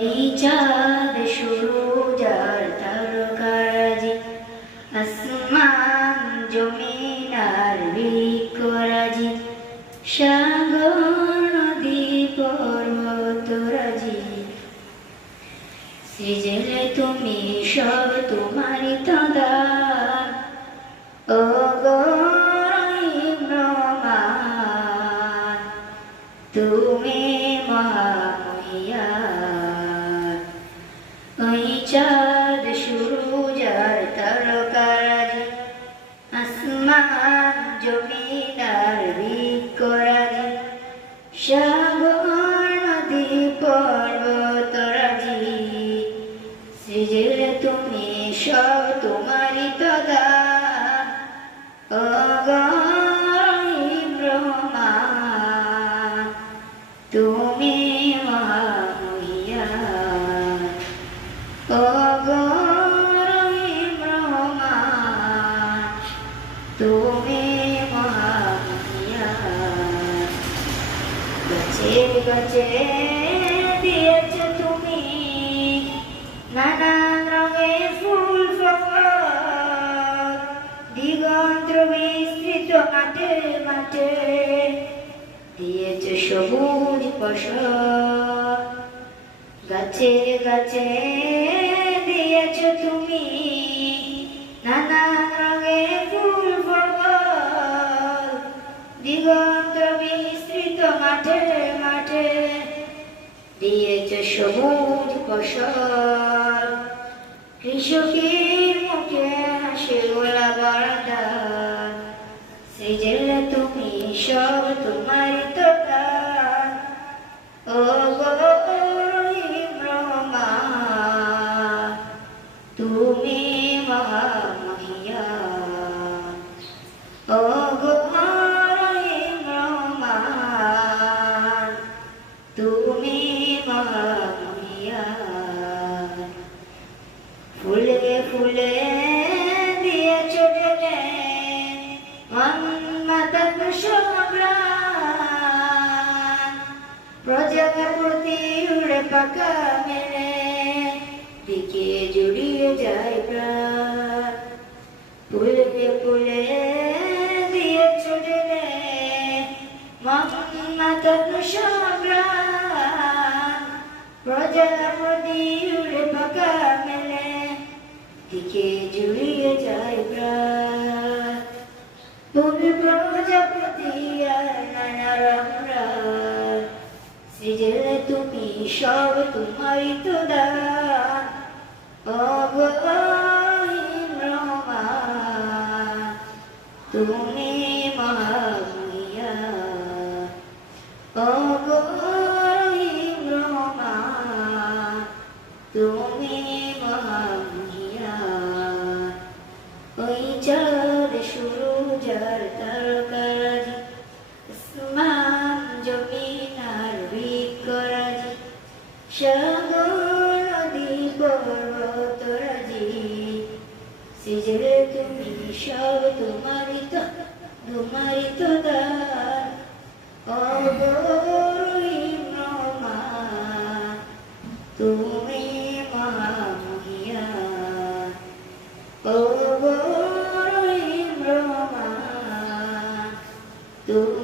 এই চাঁদ শুরু যার তারকারাজি আসমান জমিন আর বৃক্ষরাজি সাগর নদী পর্বতরাজি তুমি সব তোমারই তদান ও ব্রহ্মান তুমি চাঁদ সুরুজার তরকারি আসমান জমিনার বিকরাজি সাগর তুমি মহামহিয়ান গছে দিয়েছ তুমি নানান ফুল দিগন্ত মাঠে দিয়েছ সবুজ গাছে গাছে দিয়েছ সবুজ ফসল কৃষকের মুখে হাসে গোলা বারাদা সৃজলে তুমি সব তোমার প্রজাপতি উড়ে পাকা মেলে দিকে জুড়িয়ে যায় প্রাণ। ফুলে ফুলে দিয়েছ ঢেলে মন্মতক সম্রাট প্রজাপতি উড়ে পাকা মেলে দিকে জুড়িয়ে যায় প্রাণ। তুমি প্রজাপতি আর নানা রমরা সৃজলে তুমি সব তোমারই তো দান তুমি তুমি ওই চাঁদ শুরু যার তারকারাজি সাগর নদী পর্বত রাজি। সিজলে তুমি সব তোমারই তো তোমারই তো দান অবরহীন মা তুমি মহামহিয়ান অবরহীন মা তুমি